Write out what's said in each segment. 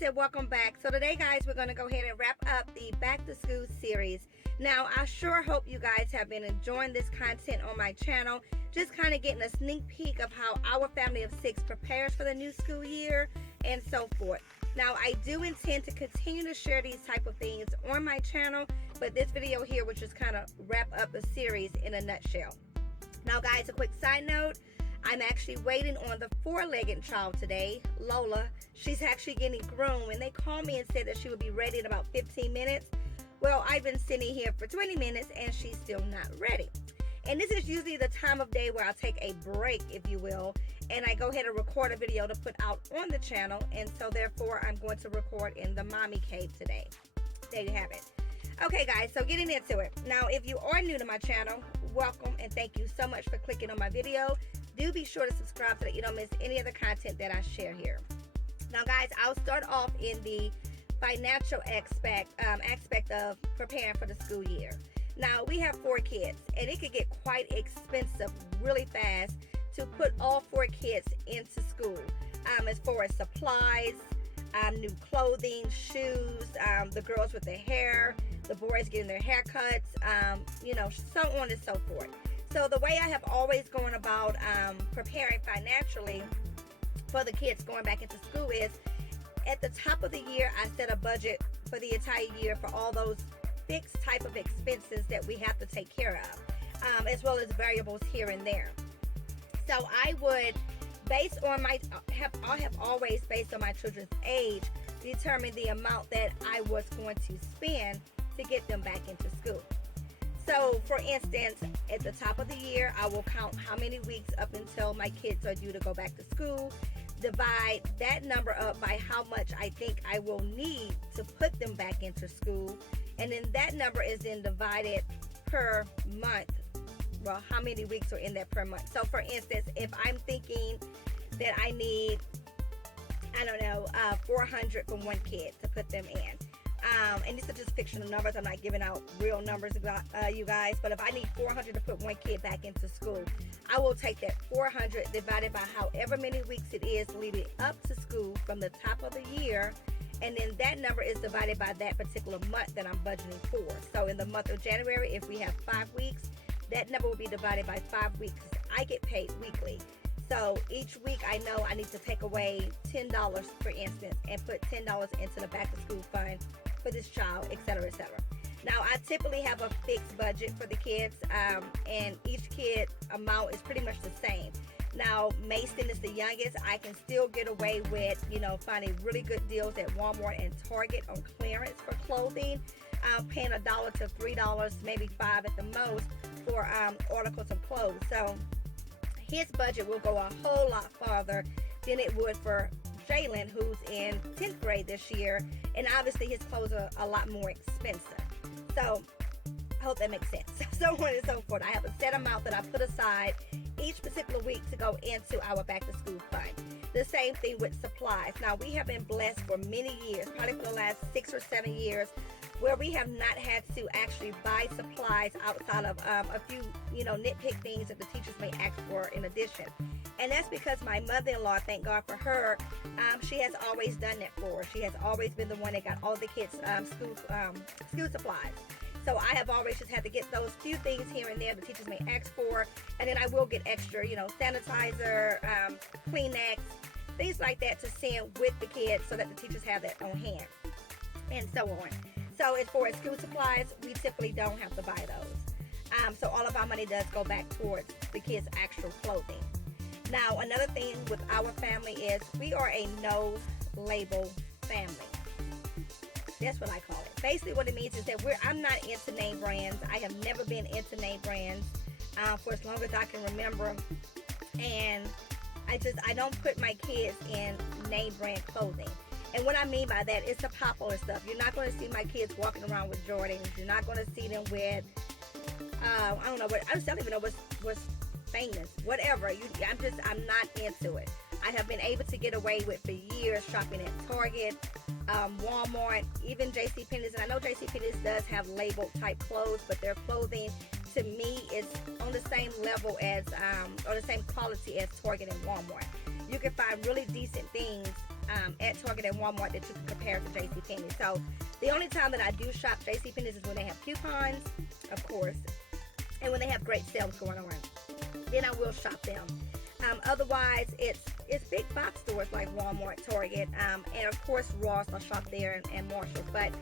guys, and welcome back. So today, guys, we're going to go ahead and wrap up the back to school series. Now, I sure hope you guys have been enjoying this content on my channel, just kind of getting a sneak peek of how our family of 6 prepares for the new school year and so forth. Now, I do intend to continue to share these type of things on my channel, but this video here will just kind of wrap up the series in a nutshell. Now, guys, a quick side note. I'm actually waiting on the 4-legged child today, Lola. She's actually getting groomed, and they called me and said that she would be ready in about 15 minutes. Well, I've been sitting here for 20 minutes, and she's still not ready. And this is usually the time of day where I'll take a break, if you will, and I go ahead and record a video to put out on the channel, and so therefore I'm going to record in the mommy cave today. There you have it. Okay, guys, so getting into it. Now, if you are new to my channel, welcome, and thank you so much for clicking on my video. Do be sure to subscribe so that you don't miss any of the content that I share here. Now, guys, I'll start off in the financial aspect of preparing for the school year. Now, we have 4 kids, and it could get quite expensive really fast to put all 4 kids into school. As far as supplies, new clothing, shoes, the girls with their hair, the boys getting their haircuts, so on and so forth. So the way I have always gone about preparing financially for the kids going back into school is at the top of the year, I set a budget for the entire year for all those fixed type of expenses that we have to take care of, as well as variables here and there. So I would, I have always, based on my children's age, determined the amount that I was going to spend to get them back into school. So, for instance, at the top of the year, I will count how many weeks up until my kids are due to go back to school, divide that number up by how much I think I will need to put them back into school, and then that number is then divided per month. Well, how many weeks are in that per month? So, for instance, if I'm thinking that I need, 400 for one kid to put them in. And these are just fictional numbers. I'm not giving out real numbers about you guys. But if I need 400 to put one kid back into school, I will take that 400 divided by however many weeks it is leading up to school from the top of the year. And then that number is divided by that particular month that I'm budgeting for. So in the month of January, if we have 5 weeks, that number will be divided by 5 weeks. I get paid weekly. So each week I know I need to take away $10, for instance, and put $10 into the back to school fund for this child, etc., etc. Now, I typically have a fixed budget for the kids, and each kid amount is pretty much the same. Now, Mason is the youngest. I can still get away with, finding really good deals at Walmart and Target on clearance for clothing, paying $1 to $3, maybe $5 at the most for articles of clothes. So his budget will go a whole lot farther than it would for Jalen, who's in 10th grade this year, and obviously his clothes are a lot more expensive. So I hope that makes sense. So on and so forth. I have a set amount that I put aside each particular week to go into our back to school fund. The same thing with supplies. Now, we have been blessed for many years, probably for the last 6 or 7 years, where we have not had to actually buy supplies outside of a few, nitpick things that the teachers may ask for in addition. And that's because my mother-in-law, thank God for her, she has always done that for us. She has always been the one that got all the kids school supplies. So I have always just had to get those few things here and there the teachers may ask for, and then I will get extra, sanitizer, Kleenex, things like that to send with the kids so that the teachers have that on hand, and so on. So as far as school supplies, we typically don't have to buy those. So all of our money does go back towards the kids' actual clothing. Now, another thing with our family is we are a no-label family. That's what I call it. Basically, what it means is that I'm not into name brands. I have never been into name brands for as long as I can remember. And I don't put my kids in name brand clothing. And what I mean by that is the popular stuff. You're not going to see my kids walking around with Jordans. You're not going to see them with, I just don't even know what's famous. Whatever. I'm not into it. I have been able to get away with for years shopping at Target, Walmart, even JCPenney's. And I know JCPenney's does have labeled type clothes, but their clothing to me is on the same level as, or the same quality as Target and Walmart. You can find really decent things at Target and Walmart that you can compare to JCPenney. So the only time that I do shop JCPenney's is when they have coupons, of course, and when they have great sales going on. Then I will shop them. Otherwise, it's big box stores like Walmart, Target, and of course Ross. I'll shop there, and Marshalls. But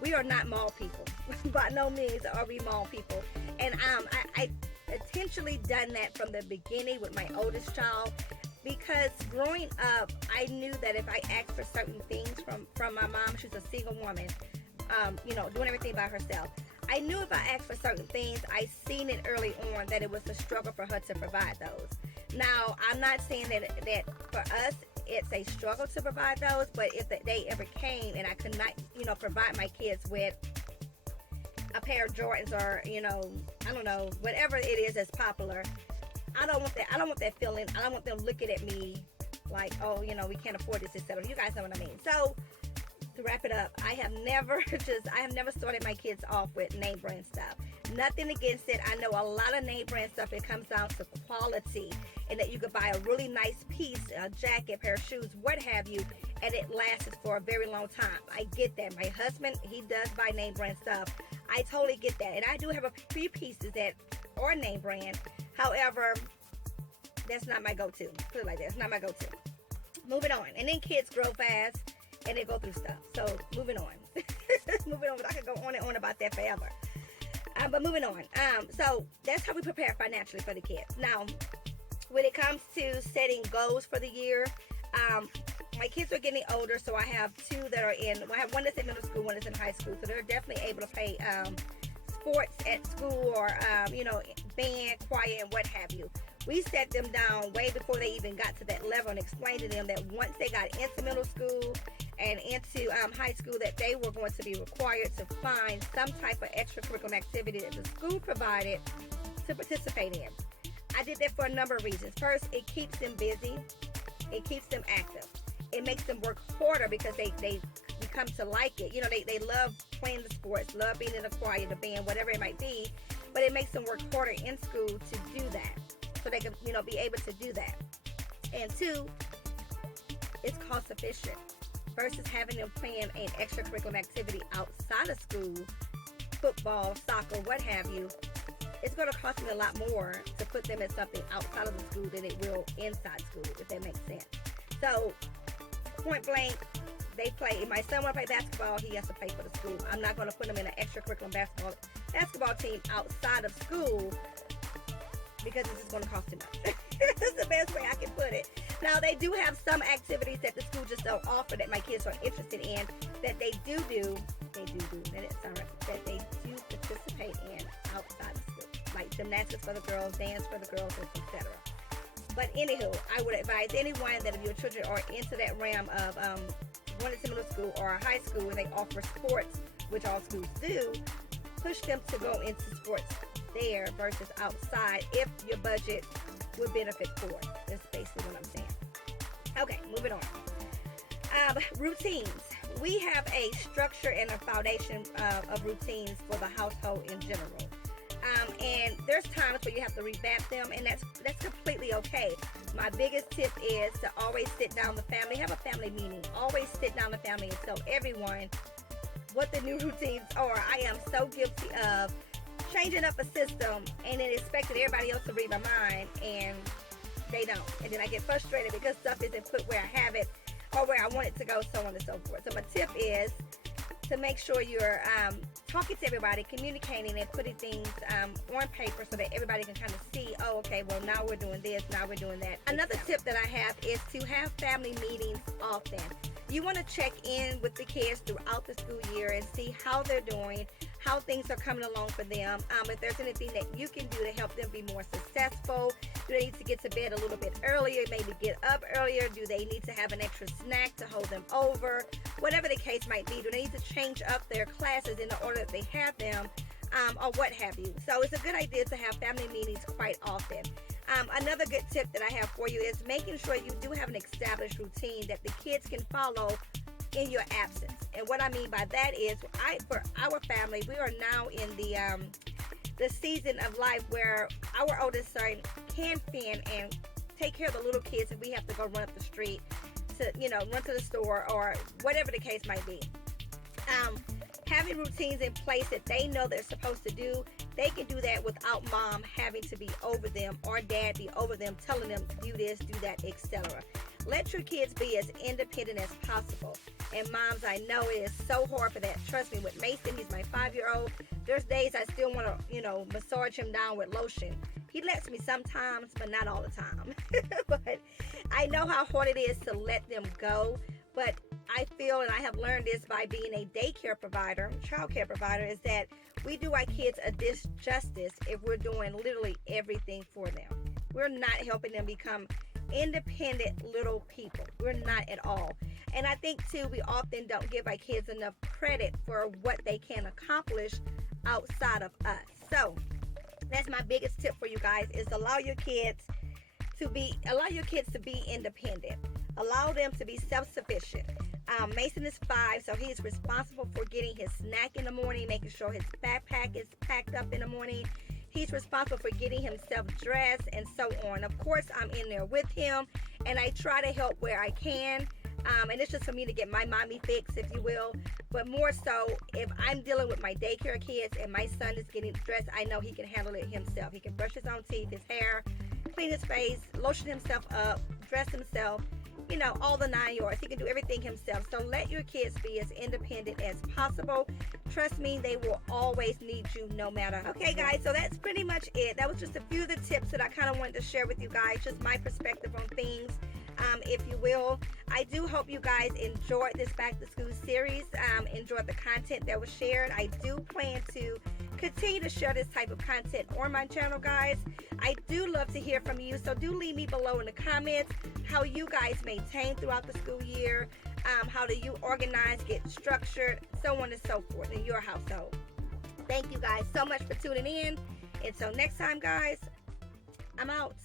we are not mall people. By no means are we mall people. And I intentionally done that from the beginning with my oldest child, because growing up, I knew that if I asked for certain things from my mom, she's a single woman, doing everything by herself. I knew if I asked for certain things, I seen it early on that it was a struggle for her to provide those. Now, I'm not saying that for us, it's a struggle to provide those, but if the day ever came and I could not, provide my kids with a pair of Jordans or, I don't know, whatever it is that's popular, I don't want that. I don't want that feeling. I don't want them looking at me like, oh, we can't afford this, etc. You guys know what I mean. So to wrap it up, I have never started my kids off with name brand stuff. Nothing against it. I know a lot of name brand stuff, it comes down to quality, and that you could buy a really nice piece, a jacket, pair of shoes, what have you, and it lasts for a very long time. I get that. My husband, he does buy name brand stuff. I totally get that. And I do have a few pieces that are name brand. However, that's not my go-to. Put it like that. It's not my go-to. Moving on. And then kids grow fast and they go through stuff. So moving on. Moving on. But I could go on and on about that forever. But moving on. So that's how we prepare financially for the kids. Now, when it comes to setting goals for the year, my kids are getting older, so I have two that are I have one that's in middle school, one that's in high school, so they're definitely able to play sports at school or, band, choir, and what have you. We set them down way before they even got to that level and explained to them that once they got into middle school and into high school, that they were going to be required to find some type of extracurricular activity that the school provided to participate in. I did that for a number of reasons. First, it keeps them busy. It keeps them active. It makes them work harder because they become to like it. They love playing the sports, love being in the choir, the band, whatever it might be. But it makes them work harder in school to do that, so they can, be able to do that. And two, it's cost efficient versus having them playing an extracurricular activity outside of school, football, soccer, what have you. It's going to cost me a lot more to put them in something outside of the school than it will inside school, if that makes sense. So, point blank, they play. If my son want to play basketball, he has to play for the school. I'm not going to put him in an extracurricular basketball team outside of school because it's just going to cost too much. That's the best way I can put it. Now, they do have some activities that the school just don't offer that my kids are interested in that they do participate in outside of school, like gymnastics for the girls, dance for the girls, etc. But anywho, I would advise anyone that if your children are into that realm of going to middle school or high school and they offer sports, which all schools do, push them to go into sports there versus outside if your budget would benefit for it. That's basically what I'm saying. Okay, moving on. Routines. We have a structure and a foundation of routines for the household in general. And there's times where you have to revamp them, and that's completely okay. My biggest tip is to always sit down the family, have a family meeting. Always sit down the family and tell everyone what the new routines are. I am so guilty of changing up a system and then expecting everybody else to read my mind, and they don't. And then I get frustrated because stuff isn't put where I have it or where I want it to go, so on and so forth. So my tip is to make sure you're talking to everybody, communicating, and putting things on paper so that everybody can kind of see, oh, okay, well, now we're doing this, now we're doing that. Another tip that I have is to have family meetings often. You want to check in with the kids throughout the school year and see how they're doing, how things are coming along for them. If there's anything that you can do to help them be more successful. Do they need to get to bed a little bit earlier, maybe get up earlier? Do they need to have an extra snack to hold them over? Whatever the case might be, do they need to change up their classes in the order that they have them, or what have you? So it's a good idea to have family meetings quite often. Another good tip that I have for you is making sure you do have an established routine that the kids can follow in your absence. And what I mean by that is, for our family, we are now in the season of life where our oldest son can fend and take care of the little kids if we have to go run up the street. to, run to the store or whatever the case might be. Having routines in place that they know they're supposed to do, they can do that without mom having to be over them or dad be over them, telling them do this, do that, etc. Let your kids be as independent as possible. And moms, I know it is so hard for that. Trust me, with Mason, he's my 5-year-old. There's days I still want to, massage him down with lotion. He lets me sometimes, but not all the time. But I know how hard it is to let them go. But I feel, and I have learned this by being a daycare provider, child care provider, is that we do our kids a disjustice if we're doing literally everything for them. We're not helping them become independent little people. We're not at all. And I think too, we often don't give our kids enough credit for what they can accomplish outside of us. So that's my biggest tip for you guys, is allow your kids to be independent. Allow them to be self-sufficient. Mason is 5, so he's responsible for getting his snack in the morning, making sure his backpack is packed up in the morning. He's responsible for getting himself dressed and so on. Of course, I'm in there with him, and I try to help where I can. And it's just for me to get my mommy fix, if you will. But more so, if I'm dealing with my daycare kids and my son is getting dressed, I know he can handle it himself. He can brush his own teeth, his hair, clean his face, lotion himself up, dress himself, all the 9 yards. He can do everything himself. So let your kids be as independent as possible. Trust me, they will always need you no matter. Okay, guys, so that's pretty much it. That was just a few of the tips that I kind of wanted to share with you guys, just my perspective on things, if you will. I do hope you guys enjoyed this back to school series, enjoyed the content that was shared. I do plan to continue to share this type of content on my channel, guys. I do love to hear from you, so do leave me below in the comments how you guys maintain throughout the school year, how do you organize, get structured, so on and so forth in your household. Thank you guys so much for tuning in. Until next time, guys, I'm out.